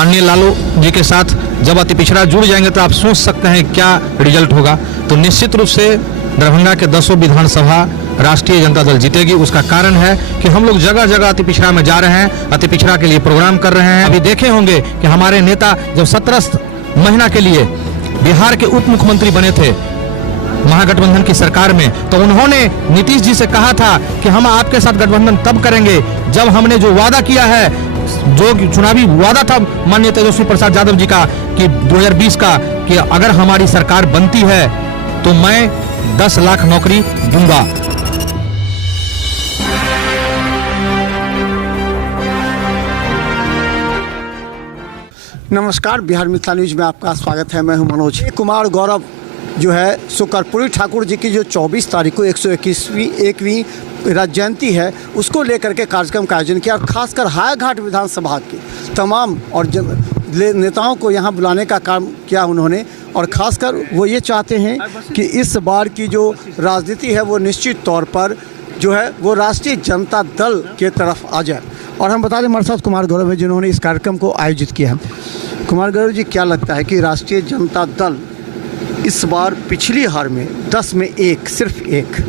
माननीय लालू जी के साथ जब अति पिछड़ा जुड़ जाएंगे तो आप सोच सकते हैं क्या रिजल्ट होगा। तो निश्चित रूप से दरभंगा के 10 विधानसभा राष्ट्रीय जनता दल जीतेगी। उसका कारण है कि हम लोग जगह जगह अति पिछड़ा में जा रहे हैं, अति पिछड़ा के लिए प्रोग्राम कर रहे हैं। अभी देखे होंगे कि हमारे नेता जब 17 महीना के लिए बिहार के उप मुख्यमंत्री बने थे महागठबंधन की सरकार में, तो उन्होंने नीतीश जी से कहा था कि हम आपके साथ गठबंधन तब करेंगे जब हमने जो वादा किया है, जो चुनावी वादा था माननीय तेजस्वी प्रसाद यादव जी का कि 2020 का, कि अगर हमारी सरकार बनती है तो मैं 10 लाख नौकरी दूंगा। नमस्कार, बिहार मिथिला न्यूज में आपका स्वागत है। मैं हूं मनोज। कुमार गौरव जो है सो कर्पूरी ठाकुर जी की जो 24 तारीख को 121वीं रज जयंती है, उसको लेकर के कार्यक्रम का आयोजन किया और खासकर हायाघाट विधानसभा के तमाम और नेताओं को यहाँ बुलाने का काम किया उन्होंने। और ख़ासकर वो ये चाहते हैं कि इस बार की जो राजनीति है वो निश्चित तौर पर जो है वो राष्ट्रीय जनता दल के तरफ आ जाए। और हम बता दें हमारे साथ कुमार गौरव है जिन्होंने इस कार्यक्रम को आयोजित किया है। कुमार गौरव जी, क्या लगता है कि राष्ट्रीय जनता दल इस बार पिछली हार में 10 में 1, सिर्फ 1,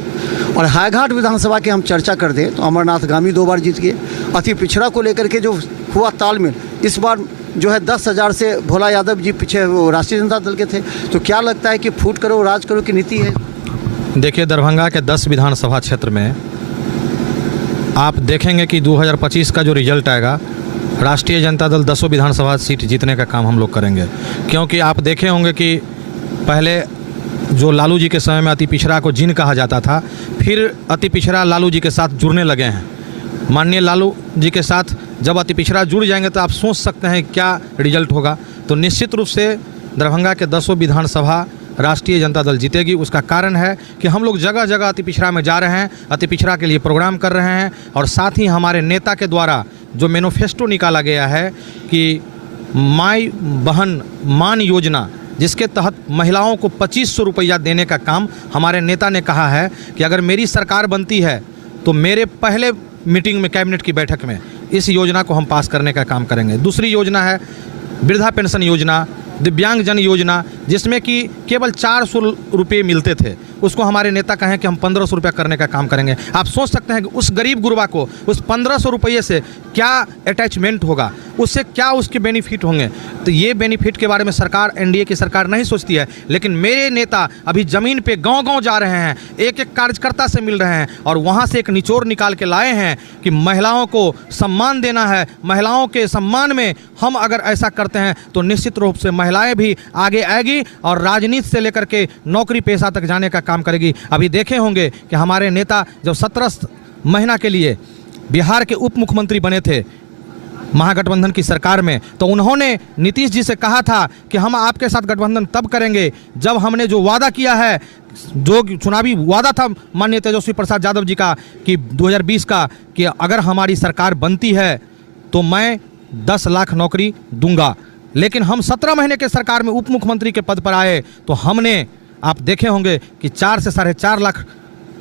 और हायाघाट विधानसभा की हम चर्चा कर दें तो अमरनाथ गामी 2 बार जीत गए। अति पिछड़ा को लेकर के जो हुआ तालमेल, इस बार जो है 10,000 से भोला यादव जी पीछे वो राष्ट्रीय जनता दल के थे। तो क्या लगता है कि फूट करो राज करो की नीति है? देखिए, दरभंगा के 10 विधानसभा क्षेत्र में आप देखेंगे कि 2025 का जो रिजल्ट आएगा, राष्ट्रीय जनता दल 10 विधानसभा सीट जीतने का काम हम लोग करेंगे। क्योंकि आप देखे होंगे कि पहले जो लालू जी के समय में अति पिछड़ा को जिन कहा जाता था, फिर अति पिछड़ा लालू जी के साथ जुड़ने लगे हैं। माननीय लालू जी के साथ जब अति पिछड़ा जुड़ जाएंगे तो आप सोच सकते हैं क्या रिजल्ट होगा। तो निश्चित रूप से दरभंगा के 10 विधानसभा राष्ट्रीय जनता दल जीतेगी। उसका कारण है कि हम लोग जगह जगह अति पिछड़ा में जा रहे हैं, अति पिछड़ा के लिए प्रोग्राम कर रहे हैं। और साथ ही हमारे नेता के द्वारा जो मैनिफेस्टो निकाला गया है कि माई बहन मान योजना, जिसके तहत महिलाओं को 2500 रुपया देने का काम हमारे नेता ने कहा है कि अगर मेरी सरकार बनती है तो मेरे पहले मीटिंग में कैबिनेट की बैठक में इस योजना को हम पास करने का काम करेंगे। दूसरी योजना है वृद्धा पेंशन योजना, दिव्यांगजन योजना, जिसमें कि केवल 400 रुपये मिलते थे, उसको हमारे नेता कहें कि हम 1500 रुपया करने का काम करेंगे। आप सोच सकते हैं कि उस गरीब गुरबा को उस 1500 रुपये से क्या अटैचमेंट होगा, उससे क्या उसके बेनिफिट होंगे। तो ये बेनिफिट के बारे में सरकार, एनडीए की सरकार नहीं सोचती है। लेकिन मेरे नेता अभी ज़मीन पे गांव-गांव जा रहे हैं, एक एक कार्यकर्ता से मिल रहे हैं और वहाँ से एक निचोड़ निकाल के लाए हैं कि महिलाओं को सम्मान देना है। महिलाओं के सम्मान में हम अगर ऐसा करते हैं तो निश्चित रूप से महिलाएं भी आगे आएगी और राजनीति से लेकर के नौकरी पेशा तक जाने का काम करेगी। अभी देखे होंगे कि हमारे नेता जब 17 महीना के लिए बिहार के उप मुख्यमंत्री बने थे महागठबंधन की सरकार में, तो उन्होंने नीतीश जी से कहा था कि हम आपके साथ गठबंधन तब करेंगे जब हमने जो वादा किया है, जो चुनावी वादा था माननीय तेजस्वी प्रसाद यादव जी का कि 2020 का, कि अगर हमारी सरकार बनती है तो मैं 10 लाख नौकरी दूंगा। लेकिन हम 17 महीने के सरकार में उप मुख्यमंत्री के पद पर आए तो हमने, आप देखे होंगे कि 4 से 4.5 लाख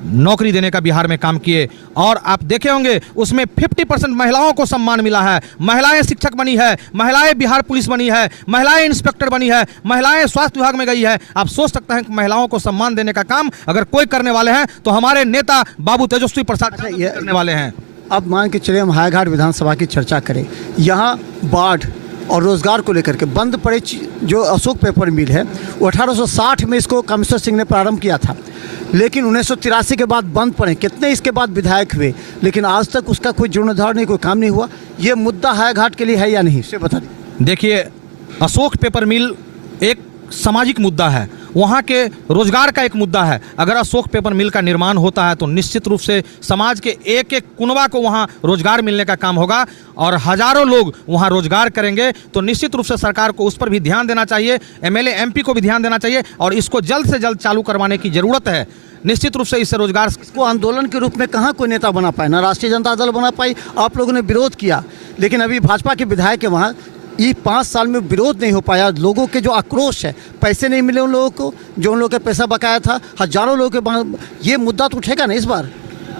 नौकरी देने का बिहार में काम किए। और आप देखे होंगे उसमें 50% महिलाओं को सम्मान मिला है। महिलाएं शिक्षक बनी है, महिलाएं बिहार पुलिस बनी है, महिलाएं इंस्पेक्टर बनी है, महिलाएं स्वास्थ्य विभाग में गई है। आप सोच सकते हैं कि महिलाओं को सम्मान देने का काम अगर कोई करने वाले हैं तो हमारे नेता बाबू तेजस्वी प्रसाद करने वाले हैं। अब मान के चले हम हायाघाट विधानसभा की चर्चा करें, यहाँ बाढ़ और रोजगार को लेकर के बंद पड़े जो अशोक पेपर मिल है, वो 1860 में इसको कामेश्वर सिंह ने प्रारंभ किया था, लेकिन 1983 के बाद बंद पड़े। कितने इसके बाद विधायक हुए, लेकिन आज तक उसका कोई जीर्णोद्धार नहीं, कोई काम नहीं हुआ। ये मुद्दा हायाघाट के लिए है या नहीं, इसे बता दें। देखिए, अशोक पेपर मिल एक सामाजिक मुद्दा है, वहाँ के रोजगार का एक मुद्दा है। अगर अशोक पेपर मिल का निर्माण होता है तो निश्चित रूप से समाज के एक एक कुनबा को वहाँ रोजगार मिलने का काम होगा और हजारों लोग वहाँ रोजगार करेंगे। तो निश्चित रूप से सरकार को उस पर भी ध्यान देना चाहिए, एमएलए एमपी को भी ध्यान देना चाहिए और इसको जल्द से जल्द चालू करवाने की ज़रूरत है। निश्चित रूप से इससे रोजगार को आंदोलन के रूप में कहाँ कोई नेता बना पाए, ना राष्ट्रीय जनता दल बना पाई। आप लोगों ने विरोध किया, लेकिन अभी भाजपा के विधायक है वहाँ, ये 5 साल में विरोध नहीं हो पाया। लोगों के जो आक्रोश है, पैसे नहीं मिले उन लोगों को, जो उन लोगों का पैसा बकाया था, हजारों लोगों के, ये मुद्दा तो उठेगा ना इस बार।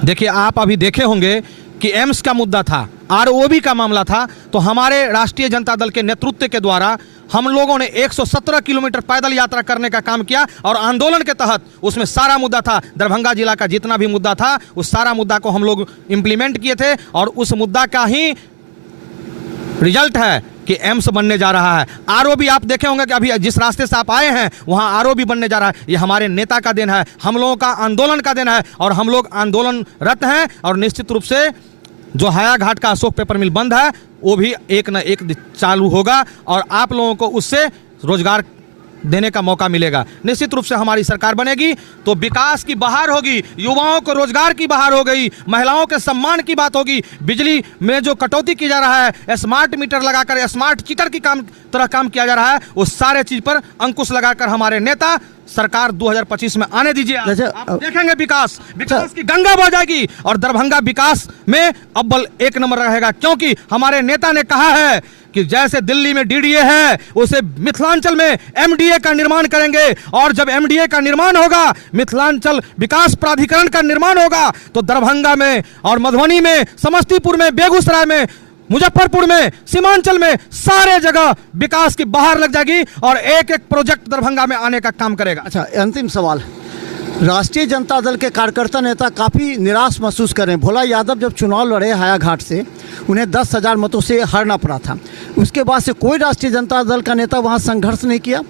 देखिए, आप अभी देखे होंगे कि एम्स का मुद्दा था, आरओबी का मामला था, तो हमारे राष्ट्रीय जनता दल के नेतृत्व के द्वारा हम लोगों ने 117 किलोमीटर पैदल यात्रा करने का काम किया और आंदोलन के तहत उसमें सारा मुद्दा था, दरभंगा जिला का जितना भी मुद्दा था उस सारा मुद्दा को हम लोग इम्प्लीमेंट किए थे और उस मुद्दा का ही रिजल्ट है कि एम्स बनने जा रहा है। आरओबी आप देखे होंगे कि अभी जिस रास्ते से आप आए हैं वहां आरओबी बनने जा रहा है। ये हमारे नेता का देन है, हम लोगों का आंदोलन का देन है और हम लोग आंदोलनरत हैं और निश्चित रूप से जो हायाघाट का अशोक पेपर मिल बंद है वो भी एक न एक चालू होगा और आप लोगों को उससे रोजगार देने का मौका मिलेगा। निश्चित रूप से हमारी सरकार बनेगी तो विकास की बहार होगी, युवाओं को रोजगार की बहार हो गई, महिलाओं के सम्मान की बात होगी, बिजली में जो कटौती की जा रहा है, स्मार्ट मीटर लगाकर स्मार्ट मीटर की तरह काम किया जा रहा है, उस सारे चीज पर अंकुश लगाकर हमारे नेता सरकार 2025 में आने दीजिए। आप देखेंगे विकास की गंगा बह जाएगी और दरभंगा विकास में अव्वल एक नंबर रहेगा, क्योंकि हमारे नेता ने कहा है कि जैसे दिल्ली में डीडीए है उसे मिथिलांचल में एमडीए का निर्माण करेंगे और जब एमडीए का निर्माण होगा, मिथिलांचल विकास प्राधिकरण का निर्माण होगा तो दरभंगा में और मधुबनी में, समस्तीपुर में, बेगूसराय में, मुजफ्फरपुर में, सीमांचल में सारे जगह विकास की बहार लग जाएगी और एक एक प्रोजेक्ट दरभंगा में आने का काम करेगा। अच्छा, अंतिम सवाल, राष्ट्रीय जनता दल के कार्यकर्ता नेता काफ़ी निराश महसूस कर रहे हैं। भोला यादव जब चुनाव लड़े हायाघाट से उन्हें 10,000 मतों से हारना पड़ा था, उसके बाद से कोई राष्ट्रीय जनता दल का नेता वहाँ संघर्ष नहीं किया,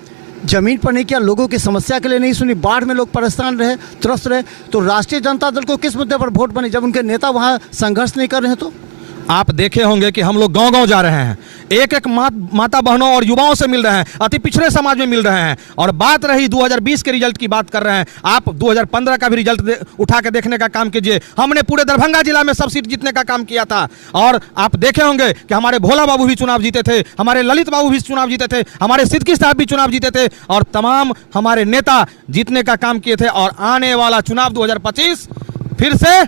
जमीन पर नहीं किया, लोगों की समस्या के लिए नहीं सुनी, बाढ़ में लोग परेशान रहे, त्रस्त रहे, तो राष्ट्रीय जनता दल को किस मुद्दे पर वोट बनी जब उनके नेता वहाँ संघर्ष नहीं कर रहे हैं? तो आप देखे होंगे कि हम लोग गांव-गांव जा रहे हैं, एक एक माता बहनों और युवाओं से मिल रहे हैं, अति पिछड़े समाज में मिल रहे हैं और बात रही 2020 के रिजल्ट की बात कर रहे हैं। आप 2015 का भी रिजल्ट उठा के देखने का काम कीजिए। हमने पूरे दरभंगा जिला में सब सीट जीतने का काम किया था और आप देखे होंगे कि हमारे भोला बाबू भी चुनाव जीते थे, हमारे ललित बाबू भी चुनाव जीते थे, हमारे सिद्दीकी साहब भी चुनाव जीते थे और तमाम हमारे नेता जीतने का काम किए थे। और आने वाला चुनाव 2025 फिर से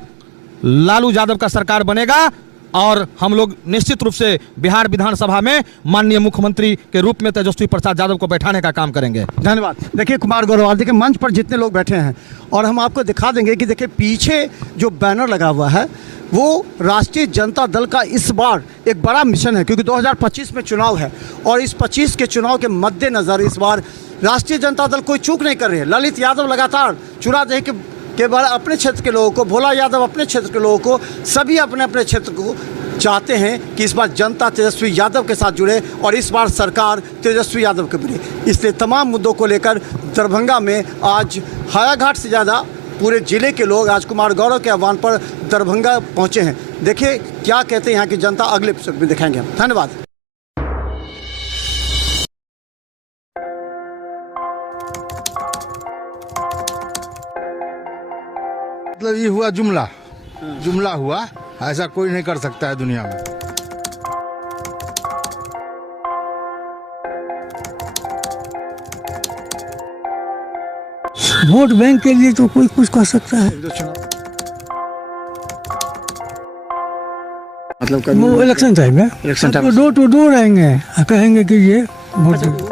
लालू यादव का सरकार बनेगा और हम लोग निश्चित रूप से बिहार विधानसभा में माननीय मुख्यमंत्री के रूप में तेजस्वी प्रसाद यादव को बैठाने का काम करेंगे। धन्यवाद। देखिए कुमार गौरवाल, देखिए मंच पर जितने लोग बैठे हैं और हम आपको दिखा देंगे कि देखिए पीछे जो बैनर लगा हुआ है वो राष्ट्रीय जनता दल का इस बार एक बड़ा मिशन है, क्योंकि 2025 में चुनाव है और इस 25 के चुनाव के मद्देनज़र इस बार राष्ट्रीय जनता दल कोई चूक नहीं कर रही है। ललित यादव लगातार चुनाव दे के केवल अपने क्षेत्र के लोगों को, भोला यादव अपने क्षेत्र के लोगों को, सभी अपने अपने क्षेत्र को चाहते हैं कि इस बार जनता तेजस्वी यादव के साथ जुड़े और इस बार सरकार तेजस्वी यादव के बने। इसलिए तमाम मुद्दों को लेकर दरभंगा में आज हायाघाट से ज़्यादा पूरे जिले के लोग आज कुमार गौरव के आह्वान पर दरभंगा पहुँचे हैं। देखिए क्या कहते हैं यहाँ की जनता, अगले एपिसोड में दिखाएंगे हम। धन्यवाद। मतलब ये हुआ जुमला हुआ, ऐसा कोई नहीं कर सकता है दुनिया में। वोट बैंक के लिए तो कोई कुछ कर सकता है, मतलब वो इलेक्शन टाइम में डोर टू डोर आएंगे, कहेंगे कि ये वोट